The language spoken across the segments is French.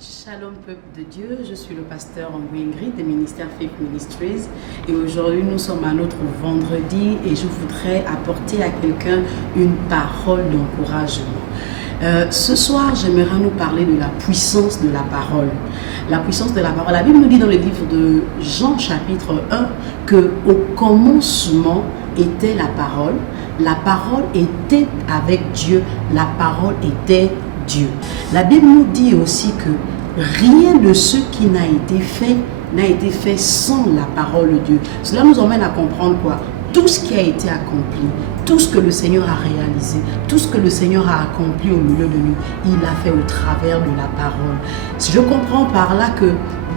Shalom peuple de Dieu, je suis le pasteur Ingrid des ministères Faith Ministries et aujourd'hui nous sommes à notre vendredi et je voudrais apporter à quelqu'un une parole d'encouragement. Ce soir j'aimerais nous parler de la puissance de la parole. La puissance de la parole. La Bible nous dit dans le livre de Jean chapitre 1 que au commencement était la parole était avec Dieu, la parole était Dieu. La Bible nous dit aussi que rien de ce qui n'a été fait sans la parole de Dieu. Cela nous emmène à comprendre quoi? Tout ce qui a été accompli, tout ce que le Seigneur a réalisé, tout ce que le Seigneur a accompli au milieu de nous, il l'a fait au travers de la parole. Je comprends par là que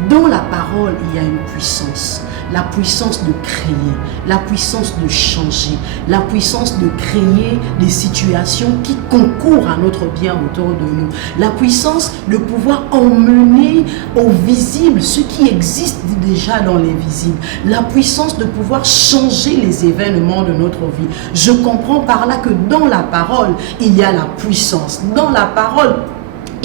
dans la parole, il y a une puissance. La puissance de créer, la puissance de changer, la puissance de créer des situations qui concourent à notre bien autour de nous. La puissance de pouvoir emmener au visible ce qui existe déjà dans l'invisible. La puissance de pouvoir changer les événements de notre vie. Je comprends par là que dans la parole, il y a la puissance. Dans la parole,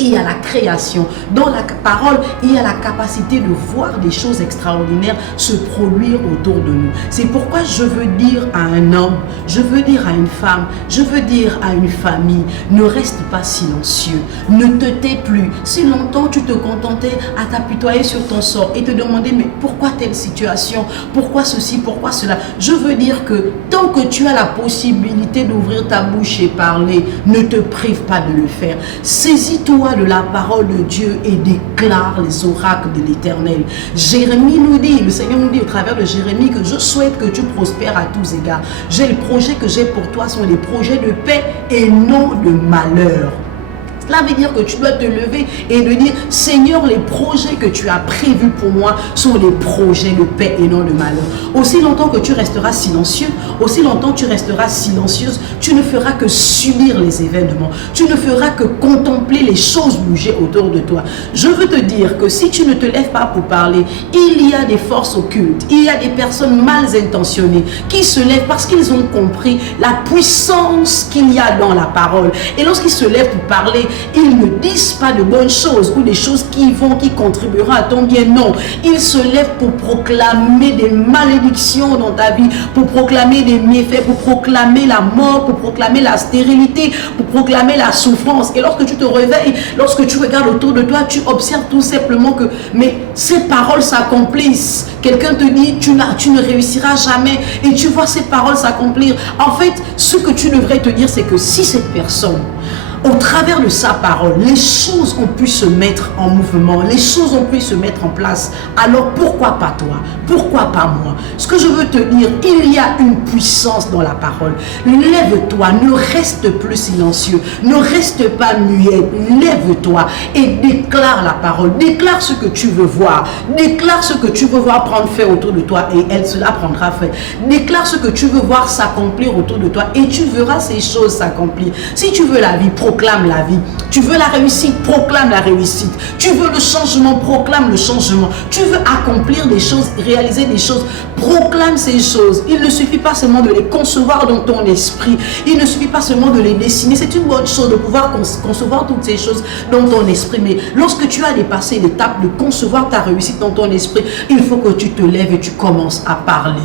il y a la création. Dans la parole, il y a la capacité de voir des choses extraordinaires se produire autour de nous. C'est pourquoi je veux dire à un homme, je veux dire à une femme, je veux dire à une famille, ne reste pas silencieux, ne te tais plus. Si longtemps tu te contentais à t'apitoyer sur ton sort et te demander mais pourquoi telle situation, pourquoi ceci, pourquoi cela, je veux dire que tant que tu as la possibilité d'ouvrir ta bouche et parler, ne te prive pas de le faire. Saisis-toi de la parole de Dieu et déclare les oracles de l'Éternel. Jérémie nous dit, le Seigneur nous dit au travers de Jérémie que je souhaite que tu prospères à tous égards. Les projets que j'ai pour toi sont des projets de paix et non de malheur. Cela veut dire que tu dois te lever et de dire, Seigneur, les projets que tu as prévus pour moi sont des projets de paix et non de malheur. Aussi longtemps que tu resteras silencieux, aussi longtemps que tu resteras silencieuse, tu ne feras que subir les événements. Tu ne feras que contempler les choses bouger autour de toi. Je veux te dire que si tu ne te lèves pas pour parler, il y a des forces occultes, il y a des personnes mal intentionnées qui se lèvent parce qu'ils ont compris la puissance qu'il y a dans la parole. Et lorsqu'ils se lèvent pour parler, ils ne disent pas de bonnes choses ou des choses qui contribueront à ton bien. Non, ils se lèvent pour proclamer des malédictions dans ta vie, pour proclamer des méfaits, pour proclamer la mort, pour proclamer la stérilité, pour proclamer la souffrance. Et lorsque tu te réveilles, lorsque tu regardes autour de toi, tu observes tout simplement que mais ces paroles s'accomplissent. Quelqu'un te dit tu ne réussiras jamais et tu vois ces paroles s'accomplir. En fait, ce que tu devrais te dire, c'est que si cette personne, au travers de sa parole, les choses ont pu se mettre en mouvement, les choses ont pu se mettre en place. Alors pourquoi pas toi? Pourquoi pas moi? Ce que je veux te dire, il y a une puissance dans la parole. Lève-toi, ne reste plus silencieux, ne reste pas muet. Lève-toi et déclare la parole. Déclare ce que tu veux voir. Déclare ce que tu veux voir prendre fait autour de toi et cela prendra fait. Déclare ce que tu veux voir s'accomplir autour de toi et tu verras ces choses s'accomplir. Si tu veux la vie, proclame la vie. Tu veux la réussite, proclame la réussite. Tu veux le changement, proclame le changement. Tu veux accomplir des choses, réaliser des choses, proclame ces choses. Il ne suffit pas seulement de les concevoir dans ton esprit. Il ne suffit pas seulement de les dessiner. C'est une bonne chose de pouvoir concevoir toutes ces choses dans ton esprit. Mais lorsque tu as dépassé l'étape de concevoir ta réussite dans ton esprit, il faut que tu te lèves et tu commences à parler.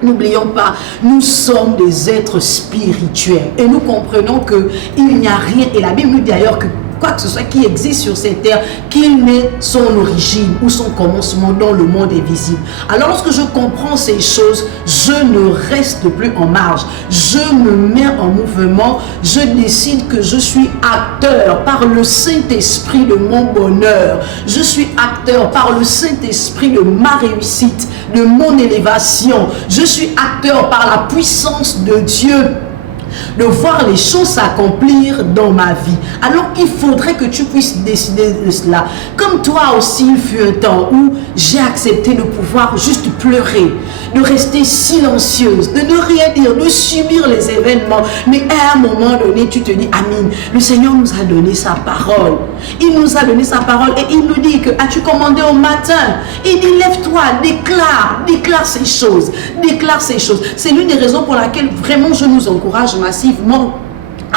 N'oublions pas, nous sommes des êtres spirituels et nous comprenons qu'il n'y a rien, et la Bible nous dit d'ailleurs que quoi que ce soit qui existe sur cette terre, qu'il n'ait son origine ou son commencement dans le monde invisible. Alors lorsque je comprends ces choses, je ne reste plus en marge, je me mets en mouvement, je décide que je suis acteur par le Saint-Esprit de mon bonheur, je suis acteur par le Saint-Esprit de ma réussite, de mon élévation, je suis acteur par la puissance de Dieu de voir les choses s'accomplir dans ma vie. Alors il faudrait que tu puisses décider de cela. Comme toi aussi, il fut un temps où j'ai accepté de pouvoir juste pleurer, de rester silencieuse, de ne rien dire, de subir les événements. Mais à un moment donné, tu te dis, Amine, le Seigneur nous a donné sa parole. Il nous a donné sa parole et il nous dit que as-tu commandé au matin? Il dit, lève-toi, déclare ces choses, déclare ces choses. C'est l'une des raisons pour laquelle vraiment je nous encourage massivement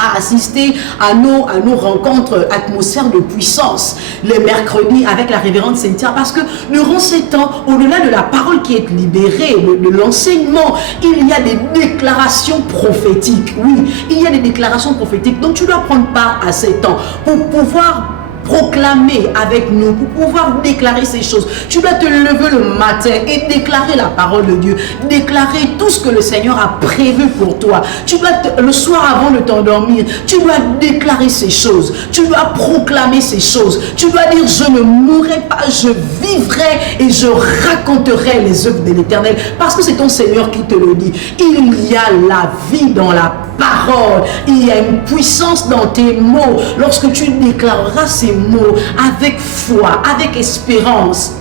à assister à nos rencontres atmosphère de puissance le mercredi avec la révérende Cynthia, parce que durant ces temps, au-delà de la parole qui est libérée, de l'enseignement, il y a des déclarations prophétiques. Oui, il y a des déclarations prophétiques. Donc tu dois prendre part à ces temps pour pouvoir proclamer avec nous, pour pouvoir déclarer ces choses. Tu dois te lever le matin et déclarer la parole de Dieu, déclarer tout ce que le Seigneur a prévu pour toi. Tu dois le soir avant de t'endormir, tu dois déclarer ces choses, tu dois proclamer ces choses, tu dois dire: je ne mourrai pas, je vivrai et je raconterai les œuvres de l'Éternel, parce que c'est ton Seigneur qui te le dit. Il y a la vie dans la parole, il y a une puissance dans tes mots. Lorsque tu déclareras ces mots avec foi, avec espérance,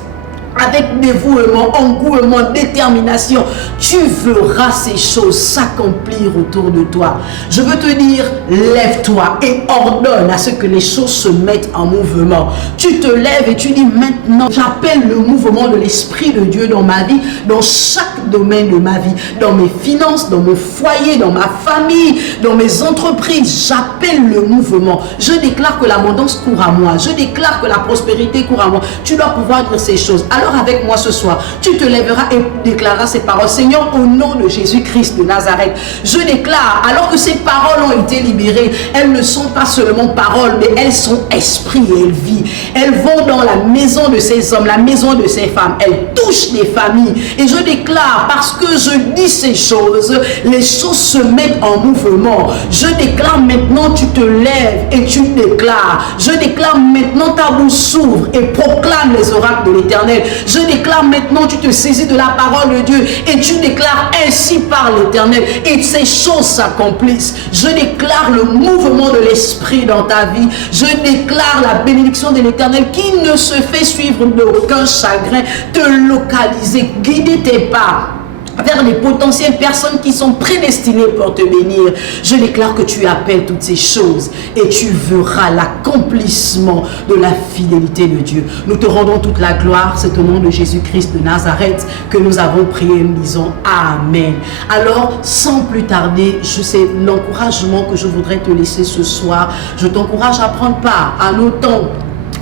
avec dévouement, engouement, détermination, tu verras ces choses s'accomplir autour de toi. Je veux te dire, lève-toi et ordonne à ce que les choses se mettent en mouvement. Tu te lèves et tu dis: maintenant, j'appelle le mouvement de l'Esprit de Dieu dans ma vie, dans chaque domaine de ma vie, dans mes finances, dans mon foyer, dans ma famille, dans mes entreprises. J'appelle le mouvement. Je déclare que l'abondance court à moi. Je déclare que la prospérité court à moi. Tu dois pouvoir dire ces choses. Alors avec moi ce soir, tu te lèveras et déclareras ces paroles. Seigneur, au nom de Jésus-Christ de Nazareth, je déclare, alors que ces paroles ont été libérées, elles ne sont pas seulement paroles, mais elles sont esprit et elles vie. Elles vont dans la maison de ces hommes, la maison de ces femmes. Elles touchent les familles. Et je déclare, parce que je dis ces choses, les choses se mettent en mouvement. Je déclare maintenant, tu te lèves et tu déclares. Je déclare maintenant, ta bouche s'ouvre et proclame les oracles de l'Éternel. Je déclare maintenant, tu te saisis de la parole de Dieu et tu déclares: ainsi par l'Éternel, et ces choses s'accomplissent. Je déclare le mouvement de l'Esprit dans ta vie. Je déclare la bénédiction de l'Éternel qui ne se fait suivre d'aucun chagrin, te localiser, guider tes pas vers les potentielles personnes qui sont prédestinées pour te bénir. Je déclare que tu appelles toutes ces choses et tu verras l'accomplissement de la fidélité de Dieu. Nous te rendons toute la gloire. C'est au nom de Jésus-Christ de Nazareth que nous avons prié et nous disons Amen. Alors, sans plus tarder, je sais l'encouragement que je voudrais te laisser ce soir. Je t'encourage à prendre part à nos temps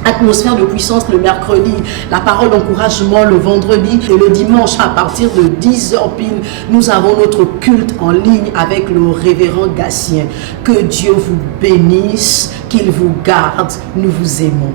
atmosphère de puissance le mercredi, la parole d'encouragement le vendredi, et le dimanche à partir de 10h pile, nous avons notre culte en ligne avec le révérend Gatien. Que Dieu vous bénisse, qu'il vous garde. Nous vous aimons.